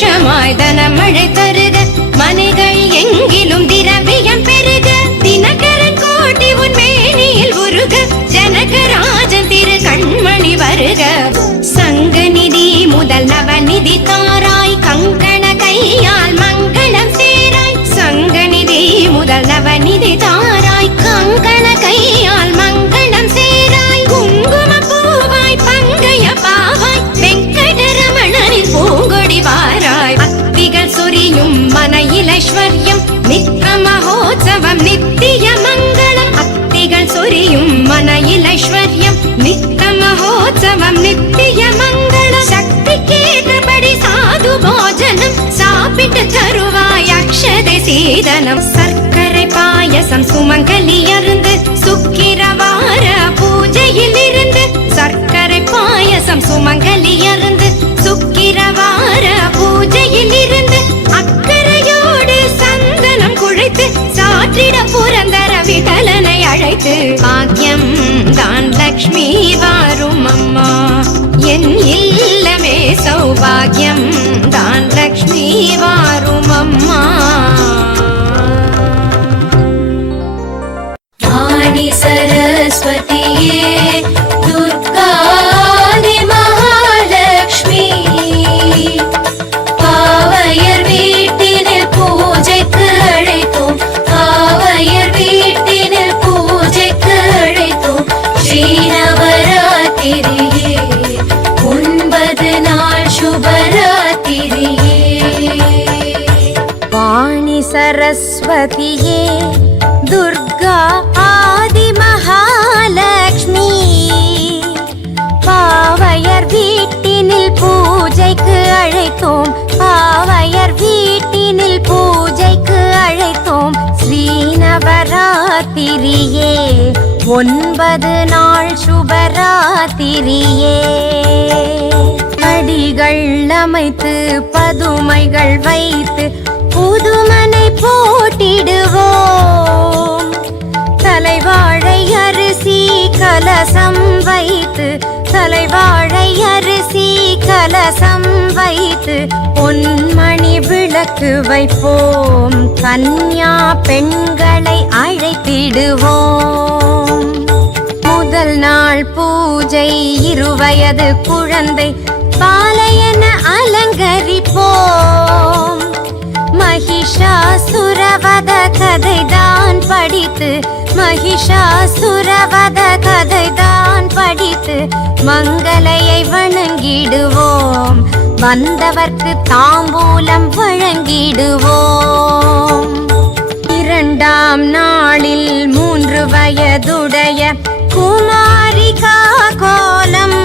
சுபிக்ஷமாய் தனமழை தருக மனைகள் எங்கிலும் திரவியம் பெருக தினகரன் கோட்டி உன் மேனியில் உருக ஜனகராஜன் திரு கண்மணி வருக சங்கநிதி முதல் நவநிதி தாராய் கங்கண கையால் மங்களம் சேராய் சங்கநிதி முதல் நவநிதி தாராய் கங்கண கையால் மங்களம் சேராய் குங்கும பூவாய் பங்கைய பாவாய் வெங்கடரமணனின் பூங்கொடி வாராய் அத்திகள் சொரியும் மனையில் ஐஸ்வர்யம் நித்த மகோத்சவம் நித்திய மங்களம் அத்திகள் சொரியும் மனையில் ஐஸ்வர்யம் நித்த மகோத்சவம் நித்திய மங்களம் சக்தி கேட்டபடி சாது போஜனம் சாப்பிட்டு தருவாய் அக்ஷதை சீதனம் சர்க்கரை பாயசம் சுமங்கலி அருந்து சுக்கிரவார பூஜையில் இருந்து சர்க்கரை பாயசம் சுமங்கலி அருந்து சுக்கிரவார பூஜையில் இருந்து அக்கறையோடு சந்தனம் குழைத்து சாற்றிட புரந்தர விடலனை அழைத்து பாக்யம் தான் லக்ஷ்மி வாரும் அம்மா என் இல்லமே சௌபாகியம் தான் லக்ஷ்மி வாரும் அம்மா வாணி சரஸ்வதியே துர்காதி மகாலட்சுமி பாவையர் வீட்டினில் பூஜைக்கு அழைத்தோம் பாவையர் வீட்டினில் பூஜைக்கு அழைத்தோம் ஸ்ரீநவராத்திரியே 9 நாள் சுபராத்திரியே வாணி சரஸ்வதியே துர்கா ஆதி மகாலட்சுமி பாவையர் வீட்டினில் பூஜைக்கு அழைத்தோம் பாவையர் வீட்டினில் பூஜைக்கு அழைத்தோம் ஸ்ரீநவராத்திரியே 9 நாள் சுபராத்திரியே அடிகள் அமைத்து பதுமைகள் வைத்து புதுமனை போட்டிடுவோம் தலைவாழை அரிசி கலசம் வைத்து தலைவாழை அரிசி கலசம் வைத்து பொன்மணி விளக்கு வைப்போம் கன்யா பெண்களை அழைத்திடுவோம் முதல் நாள் பூஜை 2 வயது குழந்தை பாலையென அலங்கரிப்போம் மகிஷாசுரவத கதைதான் படித்து மகிஷாசுரவத கதைதான் படித்து மங்களையை வணங்கிடுவோம் வந்தவர்க்கு தாம்பூலம் வழங்கிடுவோம் 2ஆம் நாளில் 3 வயதுடைய குமாரிகா கோலம்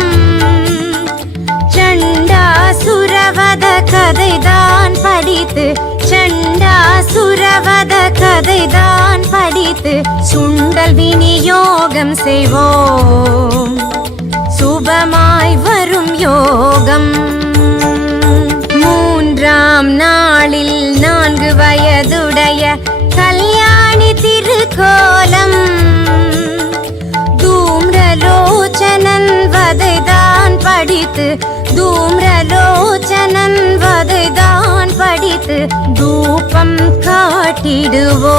சண்டாசுரவத கதைதான் படித்து சண்டாசுரவத கதைதான் படித்து சுண்டல் விநியோகம் செய்வோம் சுபமாய் வரும் யோகம் 3ஆம் நாளில் 4 வயதுடைய கல்யாணி திருக்கோலம் தூம்ரலோச்சனன் வதைதான் படித்து தூம்ரலோச்சனன் வதைதான் படித்து தூபம் காட்டிடுவோம்